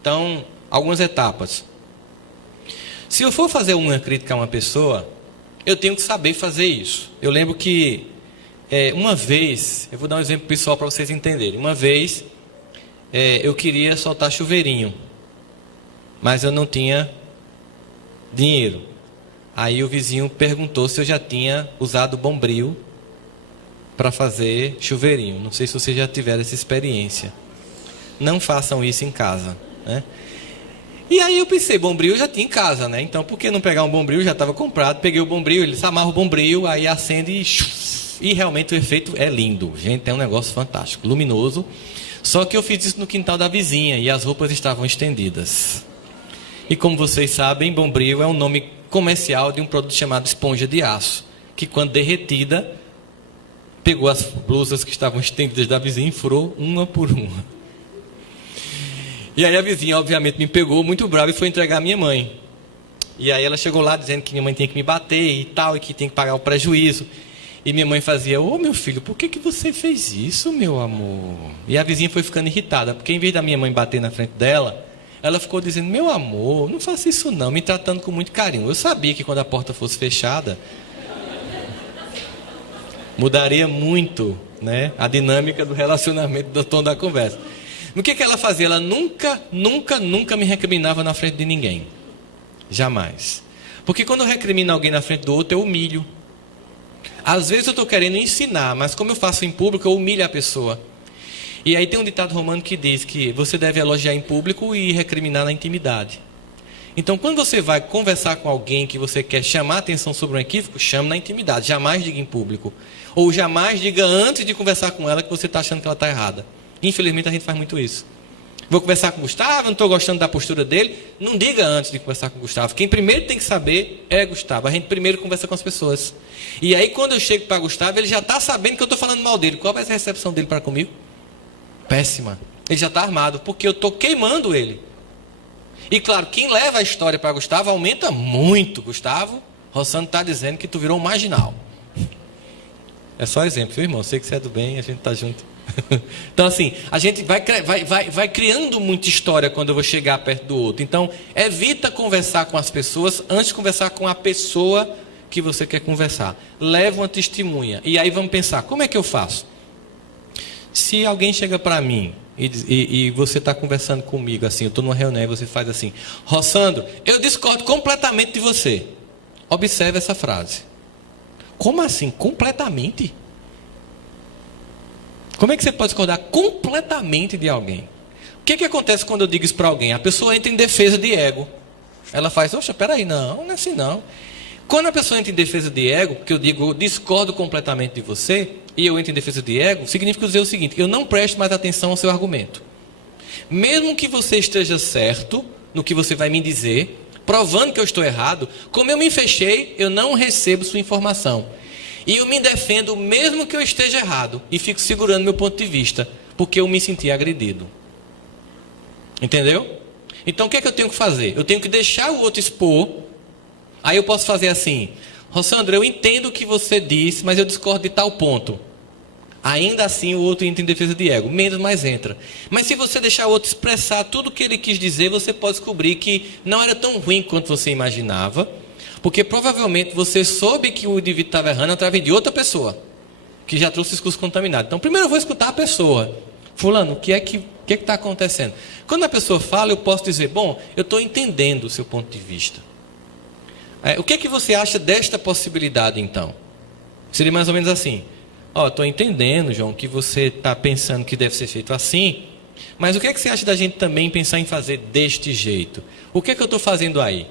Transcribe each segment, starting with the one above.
Então, algumas etapas. Se eu for fazer uma crítica a uma pessoa, eu tenho que saber fazer isso. Eu lembro que uma vez, eu vou dar um exemplo pessoal para vocês entenderem. Uma vez, eu queria soltar chuveirinho, mas eu não tinha dinheiro. Aí o vizinho perguntou se eu já tinha usado Bombril para fazer chuveirinho. Não sei se vocês já tiveram essa experiência. Não façam isso em casa, né? E aí eu pensei, Bombril eu já tinha em casa, né? Então por que não pegar um Bombril? Já estava comprado, peguei o Bombril, ele amarra o Bombril, aí acende e realmente o efeito é lindo. Gente, é um negócio fantástico, luminoso. Só que eu fiz isso no quintal da vizinha e as roupas estavam estendidas. E como vocês sabem, Bombril é um nome comercial de um produto chamado esponja de aço, que quando derretida, pegou as blusas que estavam estendidas da vizinha e furou uma por uma. E aí a vizinha, obviamente, me pegou muito brava e foi entregar à minha mãe. E aí ela chegou lá dizendo que minha mãe tinha que me bater e tal, e que tinha que pagar o prejuízo. E minha mãe fazia, ô meu filho, por que você fez isso, meu amor? E a vizinha foi ficando irritada, porque em vez da minha mãe bater na frente dela, ela ficou dizendo, meu amor, não faça isso não, me tratando com muito carinho. Eu sabia que quando a porta fosse fechada, mudaria muito, né, a dinâmica do relacionamento, do tom da conversa. O que ela fazia? Ela nunca me recriminava na frente de ninguém. Jamais. Porque quando eu recrimino alguém na frente do outro, eu humilho. Às vezes eu estou querendo ensinar, mas como eu faço em público, eu humilho a pessoa. E aí tem um ditado romano que diz que você deve elogiar em público e recriminar na intimidade. Então quando você vai conversar com alguém que você quer chamar a atenção sobre um equívoco, chame na intimidade, jamais diga em público. Ou jamais diga antes de conversar com ela que você está achando que ela está errada. Infelizmente a gente faz muito isso. Vou conversar com o Gustavo, não estou gostando da postura dele. Não diga antes de conversar com o Gustavo. Quem primeiro tem que saber é Gustavo. A gente primeiro conversa com as pessoas. E aí quando eu chego para Gustavo, ele já está sabendo que eu estou falando mal dele. Qual vai ser a recepção dele para comigo? Péssima. Ele já está armado, porque eu estou queimando ele. E claro, quem leva a história para Gustavo aumenta muito. Gustavo, Rossano está dizendo que tu virou um marginal. É só exemplo, viu, irmão? Sei que você é do bem, a gente está junto. Então assim, a gente vai criando muita história quando eu vou chegar perto do outro. Então, evita conversar com as pessoas antes de conversar com a pessoa que você quer conversar. Leva uma testemunha. E aí vamos pensar, como é que eu faço? Se alguém chega para mim e você está conversando comigo assim, eu estou numa reunião e você faz assim, Rossandro, eu discordo completamente de você. Observe essa frase. Como assim? Completamente? Como é que você pode discordar completamente de alguém? O que acontece quando eu digo isso para alguém? A pessoa entra em defesa de ego. Ela faz, oxa, peraí, não é assim não. Quando a pessoa entra em defesa de ego, que eu digo, eu discordo completamente de você, e eu entro em defesa de ego, significa dizer o seguinte, eu não presto mais atenção ao seu argumento. Mesmo que você esteja certo no que você vai me dizer, provando que eu estou errado, como eu me fechei, eu não recebo sua informação. E eu me defendo mesmo que eu esteja errado. E fico segurando meu ponto de vista. Porque eu me senti agredido. Entendeu? Então o que é que eu tenho que fazer? Eu tenho que deixar o outro expor. Aí eu posso fazer assim. Rossandro, eu entendo o que você disse, mas eu discordo de tal ponto. Ainda assim o outro entra em defesa de ego. Menos, mais entra. Mas se você deixar o outro expressar tudo o que ele quis dizer, você pode descobrir que não era tão ruim quanto você imaginava. Porque provavelmente você soube que o indivíduo estava errando através de outra pessoa, que já trouxe discurso contaminado. Então, primeiro eu vou escutar a pessoa. Fulano, o que é que está acontecendo? Quando a pessoa fala, eu posso dizer, bom, eu estou entendendo o seu ponto de vista. O que é que você acha desta possibilidade, então? Seria mais ou menos assim. Estou entendendo, João, que você está pensando que deve ser feito assim, mas o que é que você acha da gente também pensar em fazer deste jeito? O que é que eu estou fazendo aí?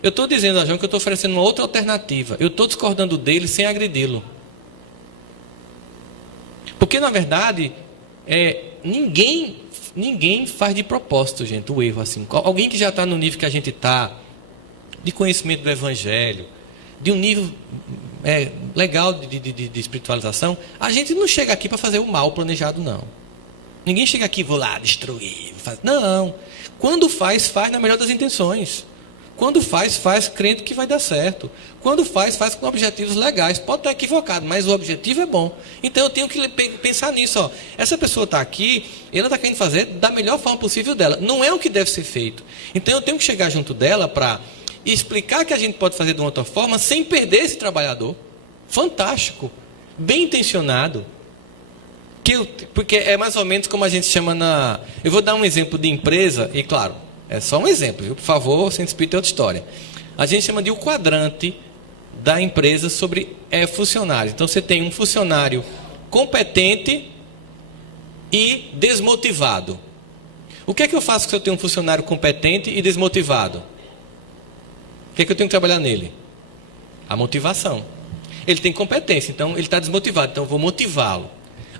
Eu estou dizendo a João que eu estou oferecendo uma outra alternativa. Eu estou discordando dele sem agredi-lo. Porque, na verdade, ninguém faz de propósito, gente, o erro assim. Alguém que já está no nível que a gente está, de conhecimento do Evangelho, de um nível legal de espiritualização, a gente não chega aqui para fazer o mal planejado, não. Ninguém chega aqui, vou lá destruir. Não. Quando faz na melhor das intenções. Quando faz crendo que vai dar certo. Quando faz com objetivos legais. Pode estar equivocado, mas o objetivo é bom. Então eu tenho que pensar nisso. Ó. Essa pessoa está aqui, ela está querendo fazer da melhor forma possível dela. Não é o que deve ser feito. Então eu tenho que chegar junto dela para explicar que a gente pode fazer de uma outra forma sem perder esse trabalhador. Fantástico. Bem intencionado. Porque é mais ou menos como a gente chama na... Eu vou dar um exemplo de empresa, e claro, é só um exemplo, viu? Por favor, sem espírito é outra história. A gente chama de o quadrante da empresa sobre funcionários. Então, você tem um funcionário competente e desmotivado. O que é que eu faço se eu tenho um funcionário competente e desmotivado? O que é que eu tenho que trabalhar nele? A motivação. Ele tem competência, então ele está desmotivado, então eu vou motivá-lo.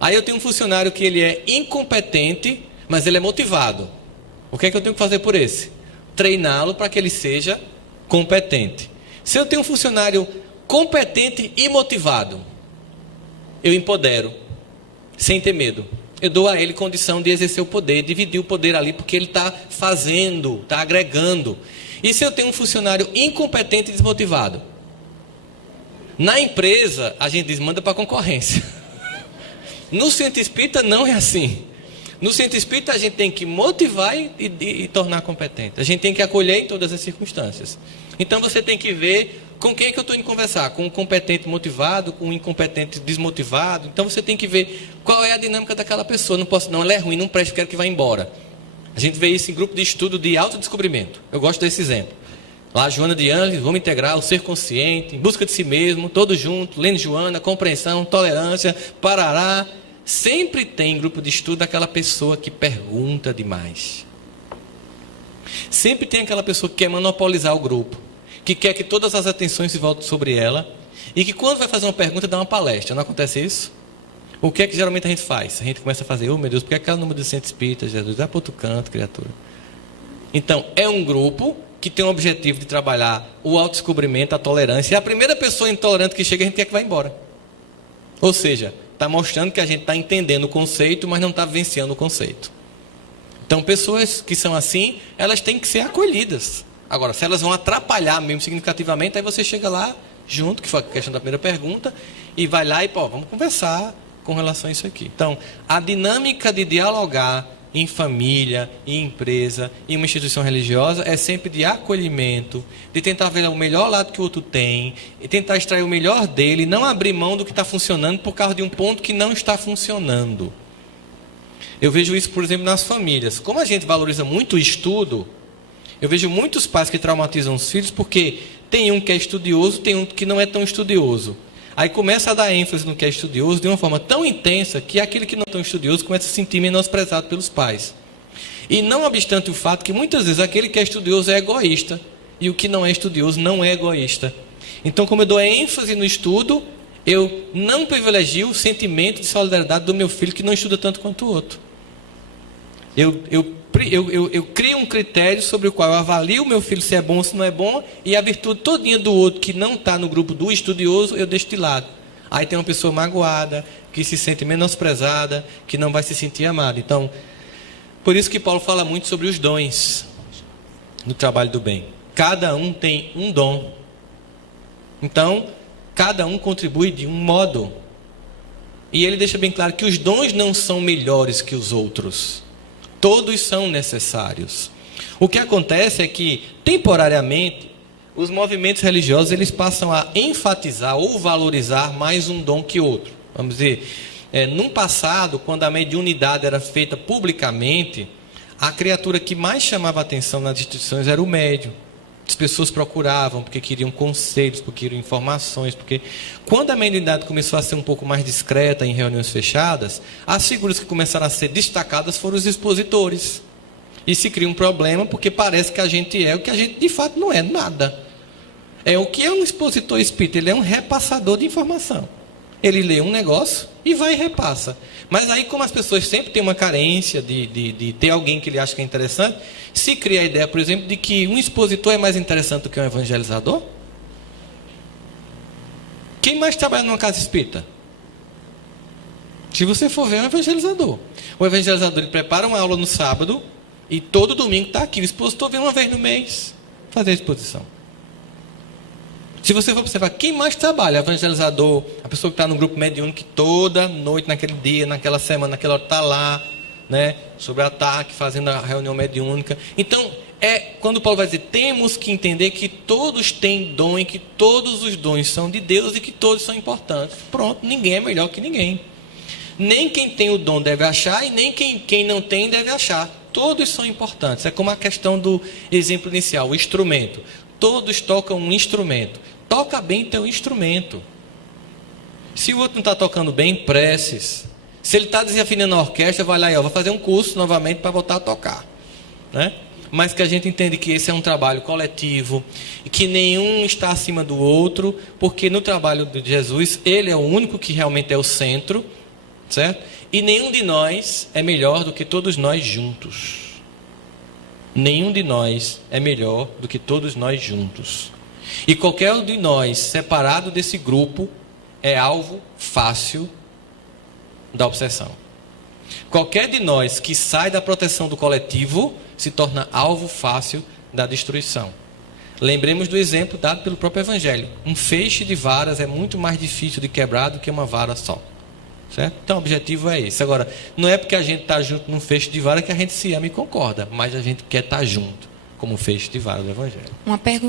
Aí eu tenho um funcionário que ele é incompetente, mas ele é motivado. O que é que eu tenho que fazer por esse? Treiná-lo para que ele seja competente. Se eu tenho um funcionário competente e motivado, eu empodero, sem ter medo. Eu dou a ele condição de exercer o poder, dividir o poder ali, porque ele está fazendo, está agregando. E se eu tenho um funcionário incompetente e desmotivado? Na empresa, a gente diz, manda para a concorrência. No centro espírita não é assim. No centro espírita a gente tem que motivar e tornar competente. A gente tem que acolher em todas as circunstâncias. Então você tem que ver com quem é que eu estou indo conversar. Com um competente motivado, com um incompetente desmotivado. Então você tem que ver qual é a dinâmica daquela pessoa. Não posso, não, ela é ruim, não presta, quero que vá embora. A gente vê isso em grupo de estudo de autodescobrimento. Eu gosto desse exemplo. Lá, Joana de Ângeles, vamos integrar o ser consciente, em busca de si mesmo, todos juntos, lendo Joana, compreensão, tolerância, parará. Sempre tem em grupo de estudo aquela pessoa que pergunta demais. Sempre tem aquela pessoa que quer monopolizar o grupo, que quer que todas as atenções se voltem sobre ela, e que quando vai fazer uma pergunta, dá uma palestra. Não acontece isso? O que é que geralmente a gente faz? A gente começa a fazer, oh meu Deus, por que aquela número de centro espírita, Jesus? Vai para outro canto, criatura. Então, é um grupo que tem o objetivo de trabalhar o autodescobrimento, a tolerância. E a primeira pessoa intolerante que chega, a gente quer que vá embora. Ou seja, está mostrando que a gente está entendendo o conceito, mas não está vivenciando o conceito. Então, pessoas que são assim, elas têm que ser acolhidas. Agora, se elas vão atrapalhar mesmo significativamente, aí você chega lá, junto, que foi a questão da primeira pergunta, e vai lá e, vamos conversar com relação a isso aqui. Então, a dinâmica de dialogar em família, em empresa, em uma instituição religiosa, é sempre de acolhimento, de tentar ver o melhor lado que o outro tem, e tentar extrair o melhor dele, não abrir mão do que está funcionando por causa de um ponto que não está funcionando. Eu vejo isso, por exemplo, nas famílias. Como a gente valoriza muito o estudo, eu vejo muitos pais que traumatizam os filhos porque tem um que é estudioso, tem um que não é tão estudioso. Aí começa a dar ênfase no que é estudioso de uma forma tão intensa que aquele que não é tão estudioso começa a se sentir menosprezado pelos pais. E não obstante o fato que muitas vezes aquele que é estudioso é egoísta e o que não é estudioso não é egoísta. Então, como eu dou ênfase no estudo, eu não privilegio o sentimento de solidariedade do meu filho que não estuda tanto quanto o outro. Eu crio um critério sobre o qual eu avalio o meu filho se é bom ou se não é bom, e a virtude todinha do outro que não está no grupo do estudioso, eu deixo de lado. Aí tem uma pessoa magoada, que se sente menosprezada, que não vai se sentir amada. Então, por isso que Paulo fala muito sobre os dons no trabalho do bem. Cada um tem um dom. Então, cada um contribui de um modo. E ele deixa bem claro que os dons não são melhores que os outros. Todos são necessários. O que acontece é que, temporariamente, os movimentos religiosos eles passam a enfatizar ou valorizar mais um dom que outro. Vamos dizer, num passado, quando a mediunidade era feita publicamente, a criatura que mais chamava a atenção nas instituições era o médium. As pessoas procuravam porque queriam conselhos, porque queriam informações, porque quando a mediunidade começou a ser um pouco mais discreta em reuniões fechadas, as figuras que começaram a ser destacadas foram os expositores. E se cria um problema porque parece que a gente é o que a gente de fato não é nada. O que é um expositor espírita? Ele é um repassador de informação. Ele lê um negócio e vai e repassa. Mas aí, como as pessoas sempre têm uma carência de ter alguém que ele acha que é interessante, se cria a ideia, por exemplo, de que um expositor é mais interessante do que um evangelizador. Quem mais trabalha numa casa espírita? Se você for ver, é um evangelizador. O evangelizador ele prepara uma aula no sábado e todo domingo está aqui. O expositor vem uma vez no mês fazer a exposição. Se você for observar, quem mais trabalha? Evangelizador, a pessoa que está no grupo mediúnico, que toda noite, naquele dia, naquela semana, naquela hora, está lá, né, sobre ataque, fazendo a reunião mediúnica. Então, quando Paulo vai dizer, temos que entender que todos têm dom e que todos os dons são de Deus e que todos são importantes. Pronto, ninguém é melhor que ninguém. Nem quem tem o dom deve achar e nem quem não tem deve achar. Todos são importantes. É como a questão do exemplo inicial, o instrumento. Todos tocam um instrumento. Toca bem teu instrumento. Se o outro não está tocando bem, preces. Se ele está desafinando a orquestra, vai lá e vai fazer um curso novamente para voltar a tocar, né? Mas que a gente entende que esse é um trabalho coletivo e que nenhum está acima do outro, porque no trabalho de Jesus, ele é o único que realmente é o centro, certo? E nenhum de nós é melhor do que todos nós juntos. Nenhum de nós é melhor do que todos nós juntos. E qualquer um de nós separado desse grupo é alvo fácil da obsessão. Qualquer de nós que sai da proteção do coletivo se torna alvo fácil da destruição. Lembremos do exemplo dado pelo próprio Evangelho. Um feixe de varas é muito mais difícil de quebrar do que uma vara só. Certo? Então o objetivo é esse. Agora, não é porque a gente está junto num feixe de vara que a gente se ama e concorda, mas a gente quer estar junto como um feixe de vara do Evangelho. Uma pergunta.